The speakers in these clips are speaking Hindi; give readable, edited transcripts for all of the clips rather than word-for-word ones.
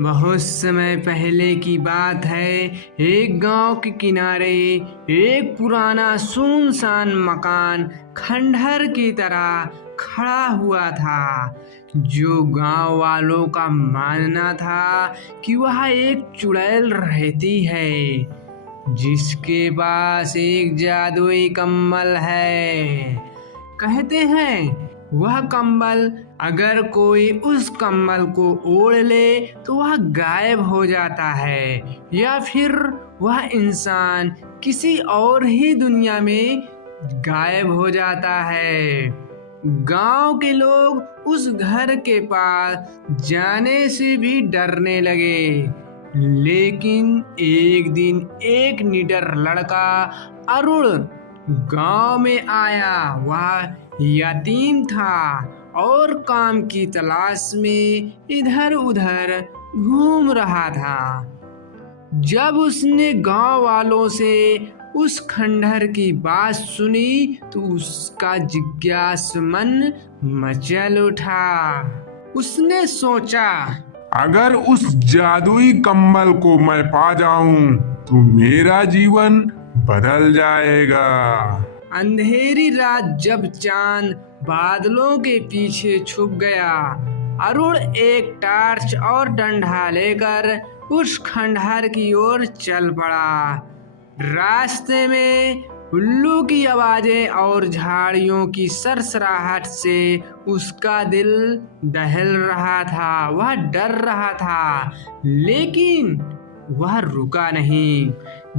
बहुत समय पहले की बात है। एक गांव के किनारे एक पुराना सुनसान मकान खंडहर की तरह खड़ा हुआ था। जो गांव वालों का मानना था कि वह एक चुड़ैल रहती है जिसके पास एक जादुई कम्बल है। कहते हैं वह कंबल अगर कोई उस कंबल को ओढ़ ले तो वह गायब हो जाता है या फिर वह इंसान किसी और ही दुनिया में गायब हो जाता है। गांव के लोग उस घर के पास जाने से भी डरने लगे। लेकिन एक दिन एक निडर लड़का अरुण गांव में आया। वह यतीम था और काम की तलाश में इधर उधर घूम रहा था। जब उसने गांव वालों से उस खंडहर की बात सुनी तो उसका जिज्ञासु मन मचल उठा। उसने सोचा, अगर उस जादुई कम्बल को मैं पा जाऊं तो मेरा जीवन बदल जाएगा। अंधेरी रात जब चांद बादलों के पीछे छुप गया, अरुण एक टार्च और डंडा लेकर उस खंडहर की ओर चल पड़ा। रास्ते में उल्लू की आवाजें और झाड़ियों की सरसराहट से उसका दिल दहल रहा था। वह डर रहा था लेकिन वह रुका नहीं।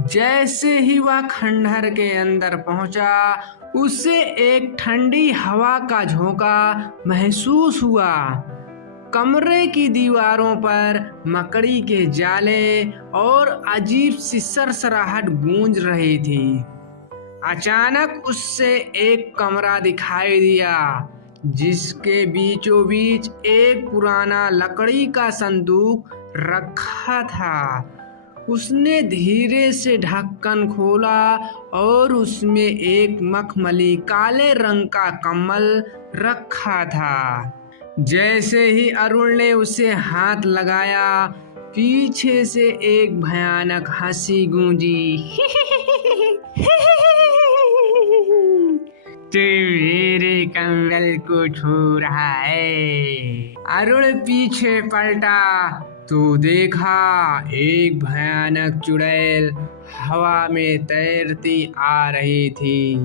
जैसे ही वह खंडहर के अंदर पहुंचा उसे एक ठंडी हवा का झोंका महसूस हुआ। कमरे की दीवारों पर मकड़ी के जाले और अजीब सी सरसराहट गूंज रही थी। अचानक उससे एक कमरा दिखाई दिया जिसके बीचों बीच एक पुराना लकड़ी का संदूक रखा था। उसने धीरे से ढक्कन खोला और उसमें एक मखमली काले रंग का कम्बल रखा था। जैसे ही अरुण ने उसे हाथ लगाया पीछे से एक भयानक हंसी गूंजी। तू मेरे कम्बल को छू रहा है। अरुण पीछे पलटा तो देखा एक भयानक चुड़ैल हवा में तैरती आ रही थी।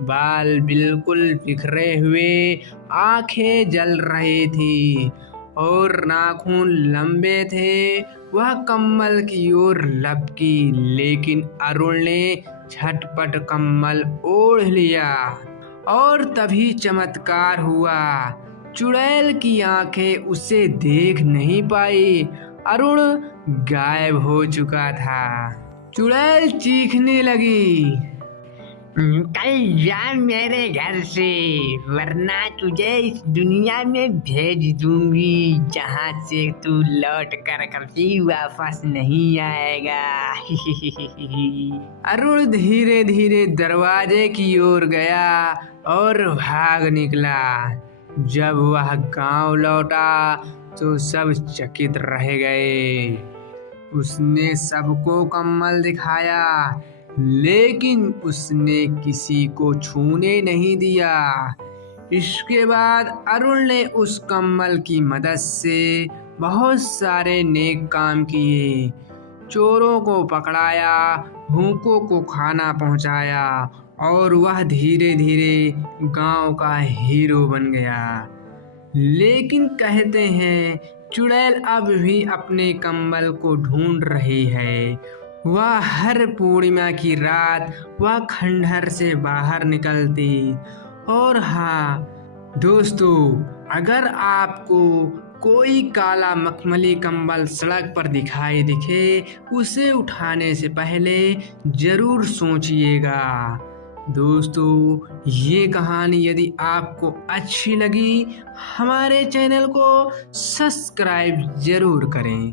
बाल बिल्कुल बिखरे हुए, आंखें जल रही थी और नाखून लंबे थे। वह कम्बल की ओर लपकी लेकिन अरुण ने झटपट कम्बल ओढ़ लिया और तभी चमत्कार हुआ। चुड़ैल की आंखें उसे देख नहीं पाई। अरुण गायब हो चुका था। चुड़ैल चीखने लगी, कल जा मेरे घर से वरना तुझे इस दुनिया में भेज दूंगी जहाँ से तू लौट कर कभी वापस नहीं आएगा। अरुण धीरे धीरे दरवाजे की ओर गया और भाग निकला। जब वह गांव लौटा तो सब चकित रह गए। उसने सबको कम्बल दिखाया लेकिन उसने किसी को छूने नहीं दिया। इसके बाद अरुण ने उस कम्बल की मदद से बहुत सारे नेक काम किए। चोरों को पकड़ाया, भूखों को खाना पहुंचाया और वह धीरे धीरे गांव का हीरो बन गया। लेकिन कहते हैं चुड़ैल अब भी अपने कम्बल को ढूंढ रही है। वह हर पूर्णिमा की रात वह खंडहर से बाहर निकलती। और हाँ दोस्तों, अगर आपको कोई काला मखमली कंबल सड़क पर दिखाई दिखे उसे उठाने से पहले जरूर सोचिएगा। दोस्तों, ये कहानी यदि आपको अच्छी लगी हमारे चैनल को सब्सक्राइब जरूर करें।